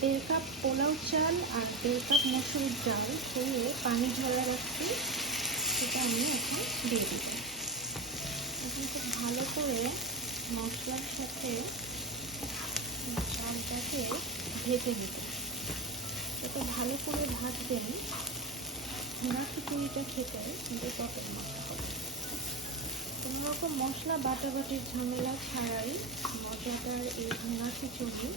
দেড় কাপ পোলাও চাল আর দেড় কাপ মসুর ডাল ধুয়ে পানি ঝরা রাখছি। সেটা আমি এখন দিয়ে দিব। এখন খুব ভালো করে মশলার সাথে চালটাকে ভেজে নিব। যত ভালো করে ভাজবেন ভুনা খিচুড়িটা খেতে তত মজা হবে। কোনো রকম মশলা, বাটাবাটির ঝামেলা ছাড়াই মজাদার এই ভুনা খিচুড়ি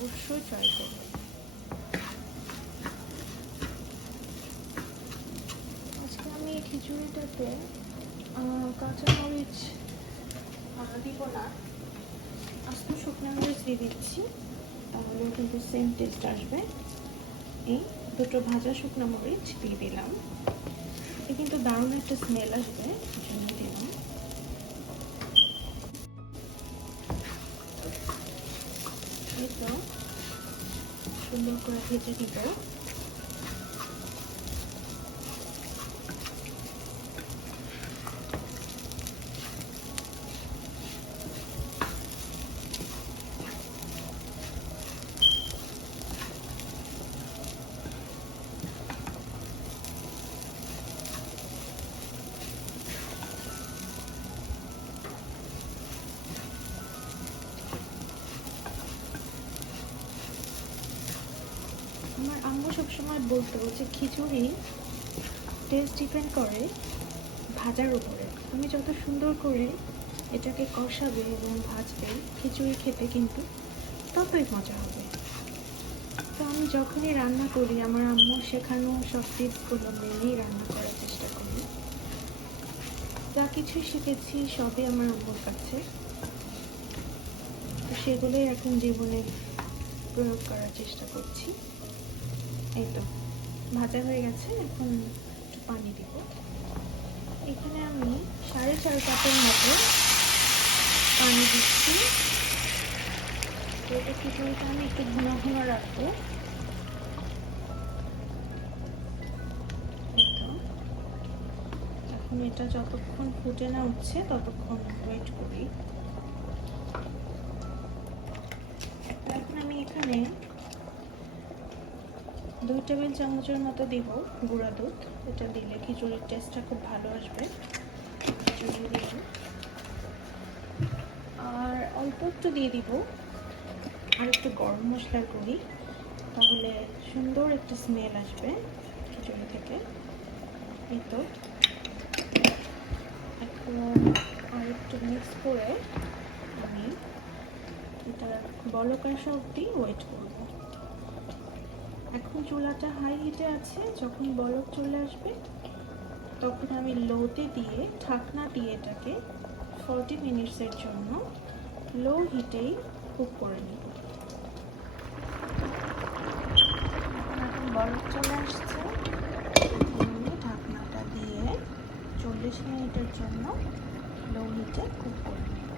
অবশ্যই ট্রাই করবেন আজকে আমি খিচুড়িটাতে কাঁচামরিচ দিব না। আস্ত শুকনো মরিচ দিয়ে দিচ্ছি। তাহলে কিন্তু সেম টেস্ট আসবে। এই দুটো ভাজা শুকনো মরিচ দিয়ে দিলাম। এতে কিন্তু দারুণ একটা স্মেল আসবে জন্য দিলাম। এই তো সুন্দর করে ভেজে দিব আমার আম্মু সবসময় বলতো যে খিচুড়ি টেস্ট ডিপেন্ড করে ভাজার উপরে। তুমি যত সুন্দর করে এটাকে কষাবে এবং ভাজবে, খিচুড়ি খেতে কিন্তু ততই মজা হবে। তো আমি যখনই রান্না করি, আমার আম্মু শেখানো সব টিপসগুলো মেনেই রান্না করার চেষ্টা করি। যা কিছু শিখেছি সবই আমার আম্মুর কাছে। সেগুলোই এখন জীবনে প্রয়োগ করার চেষ্টা করছি। এই তো, ভাজা হয়ে গেছে, এখন একটু পানি দিব। এখানে আমি সাড়ে চার কাপের মতো পানি দিচ্ছি। এটা খিচুড়িটা আমি একটু ঘন ঘন রাখব। এখন এটা যতক্ষণ ফুটে না উঠছে, ততক্ষণ ওয়েট করি। এখন আমি এখানে দুই টেবিল চামচের মতো দিব গুঁড়া দুধ। এটা দিলে খিচুড়ির টেস্টটা খুব ভালো আসবে। খিচুড়ি আর অল্প একটু দিয়ে দিব। আর একটু গরম মশলার গুঁড়ি, তাহলে সুন্দর একটা স্মেল আসবে খিচুড়ি থেকে। এই তো। এখন আর একটু মিক্স করে আমি এটা বলক আসা অবধি ওয়েট করব। এখন চুলাটা হাই হিটে আছে, যখন বলক চলে আসবে, তখন আমি লোতে দিয়ে, ঢাকনা দিয়ে এটাকে ফর্টি মিনিটসের জন্য লো হিটেই কুক করে নেব। এখন বলক চলে আসছে ঢাকনাটা দিয়ে চল্লিশ মিনিটের জন্য লো হিটে কুক করে নেব।